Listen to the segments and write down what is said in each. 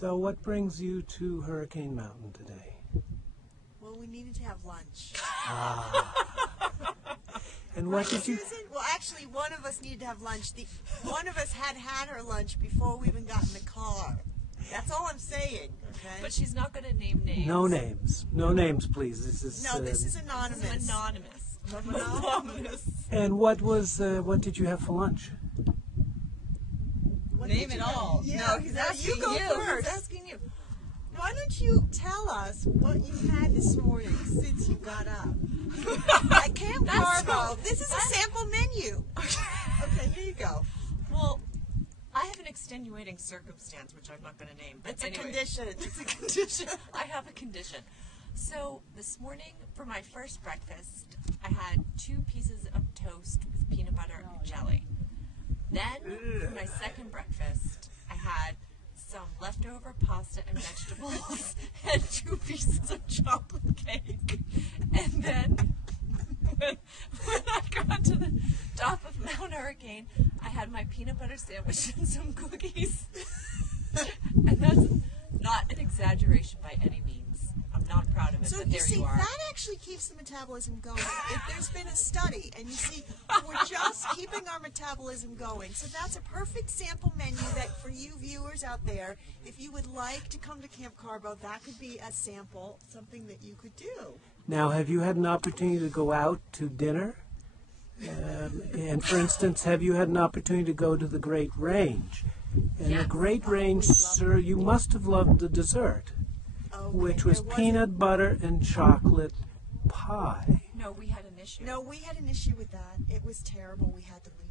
So what brings you to Hurricane Mountain today? Well, we needed to have lunch. And what did you... Susan? Well, actually, one of us needed to have lunch. One of us had her lunch before we even got in the car. That's all I'm saying, okay? But she's not going to name names. No names. No names, please. This is anonymous. This is anonymous. Anonymous. And what did you have for lunch? Name it all. Yeah. No, he's asking you. Go first. He's asking you. Why don't you tell us what you had this morning since you got up? At Camp Carbo, this is a sample menu. Okay, here you go. Well, I have an extenuating circumstance, which I'm not going to name. But It's anyway, a condition. It's a condition. I have a condition. So this morning, for my first breakfast, I had 2 pieces of toast with peanut butter and jelly. Then, for my second breakfast, I had some leftover pasta and vegetables and 2 pieces of chocolate cake. And then, when I got to the top of Mount Hurricane, I had my peanut butter sandwich and some cookies. And that's not an exaggeration by any means. I'm not proud of it, So but you there see, you are. that actually keeps the metabolism going. If there's been a study, and you see, we're just keeping our metabolism going. So that's a perfect sample menu that for you viewers out there, if you would like to come to Camp Carbo, that could be a sample, something that you could do. Now, have you had an opportunity to go out to dinner? And for instance, have you had an opportunity to go to the Great Range? And Yes. the Great Range, sir, you must have loved the dessert, Okay, which was there wasn't- peanut butter and chocolate pie. No, we had an issue. No, we had an issue with that. It was terrible. We had to leave.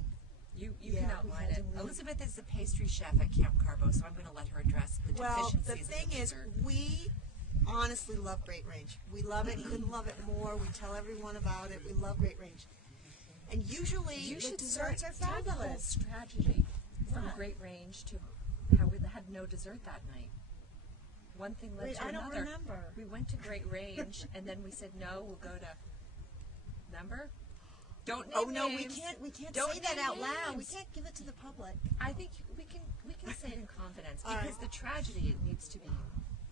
You Yeah, can we outline had it. to leave. Elizabeth is the pastry chef at Camp Carbo, so I'm going to let her address the Well, the deficiencies thing of the is, dessert. we honestly love Great Range. We love it, couldn't love it more. We tell everyone about it. We love Great Range. And usually, You the should desserts are start the whole fabulous. strategy from Great Range to how we had no dessert that night. One thing led Wait, to I don't another. remember. We went to Great Range, and then we said, no, we'll go to... Remember? Don't name Oh no, names. we can't Don't say that name out loud. We names. can't give it to the public. I think we can say it in confidence, All because right. the tragedy needs to be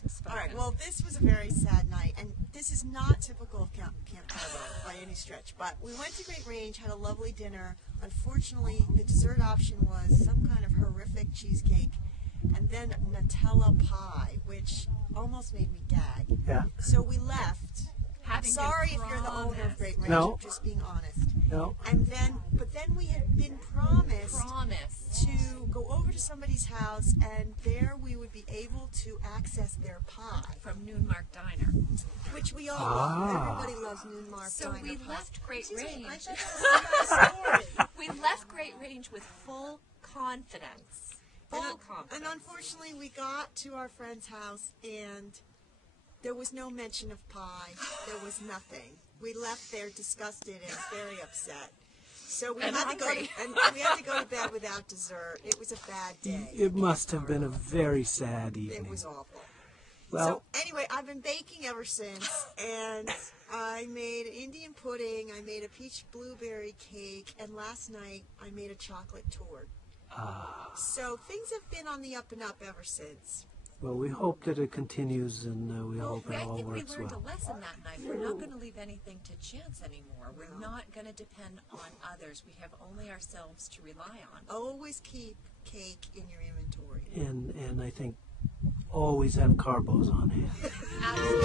spoken. All right. Well, this was a very sad night, and this is not typical of Camp Carbo by any stretch. But we went to Great Range, had a lovely dinner. Unfortunately, the dessert option was some kind of horrific cheesecake, and then Nutella pie, which almost made me gag. Yeah. So we left. Having Sorry been if you're the owner of promised. Great Range. No. I'm just being honest. No. But then we had been promised Promise. to go over to somebody's house, and there we would be able to access their pie, From Noon Mark Diner. which we all Ah. love. Everybody loves Noon Mark So Diner we pie. left Great Excuse me, I Range. thought that was a nice story. We left Great Range with full confidence. Full And confidence. unfortunately, we got to our friend's house, and there was no mention of pie. There was nothing. We left there disgusted and very upset. So we And had to go hungry. we had to go to bed without dessert. It was a bad day. It must have been a very sad It evening. was awful. Well, So anyway, I've been baking ever since, and I made Indian pudding, I made a peach blueberry cake, and last night I made a chocolate torte. So things have been on the up and up ever since. well, we hope that it continues, and we hope I it all think we works learned a well. lesson that night. We're not going to leave anything to chance anymore. We're not going to depend on others. We have only ourselves to rely on. Always keep cake in your inventory. And I think always have carbos on hand. Absolutely.